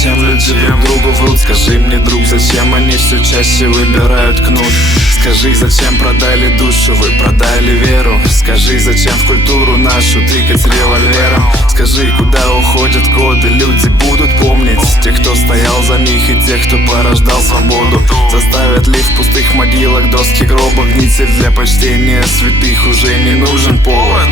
зачем люди друг другу врут? Скажи мне, друг, зачем они все чаще выбирают кнут? Скажи, зачем продали душу, вы продали веру? Скажи, зачем в культуру нашу тыкать револьвером? Скажи, куда уходят годы, люди будут помнить тех, кто стоял за них, и тех, кто порождал свободу. Заставят ли в пустых могилах доски гроба гнить? Для почтения святых уже не нужен повод.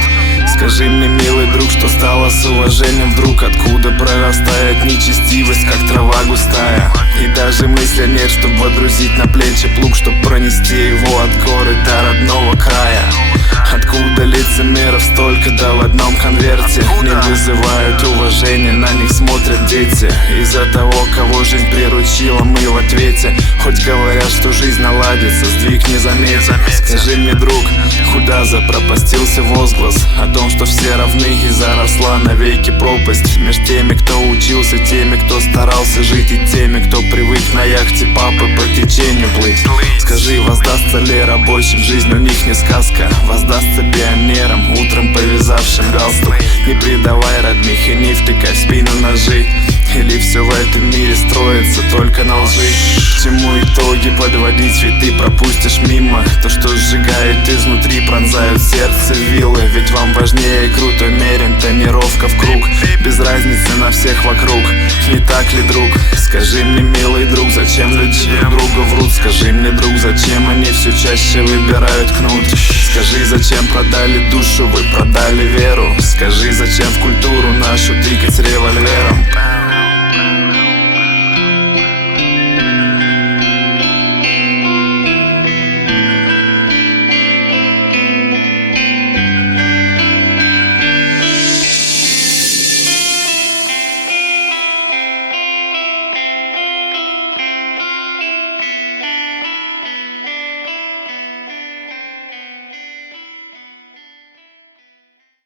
Скажи мне, милый друг, что стало с уважением вдруг? Откуда прорастает нечестивость, как трава густая? И даже мысли нет, чтоб водрузить на плечи плуг, чтоб пронести его от горы до родного края. Откуда лицемеров столько, да в одном конверте? Не вызывают уважения, на них смотрят дети. Из-за того, кого жизнь приручила, мы в ответе. Хоть говорят, что жизнь наладится, сдвиг не заметен. Скажи мне, друг, куда запропастился возглас о том, что все равны, и заросла навеки пропасть меж теми, кто учился, теми, кто старался жить, и теми, кто привык на яхте папы по течению плыть. Скажи, воздастся ли рабочим жизнь, у них не сказка? Воздастся пионерам, утром повязавшим галстук? Не предавай родных и не втыкай в спину ножи. Или все в этом мире строится только на лжи? К чему итоги подводить, ведь ты пропустишь мимо то, что сжигает изнутри, пронзают сердце вилы. Ведь вам важнее круто мерен, тонировка в круг, без разницы на всех вокруг. Не так ли, друг? Скажи мне, милый друг, зачем люди друг другу врут? Скажи мне, друг, зачем они все чаще выбирают кнут? Скажи, зачем продали душу, вы продали веру? Скажи, зачем в культуру нашу тыкать револьвером?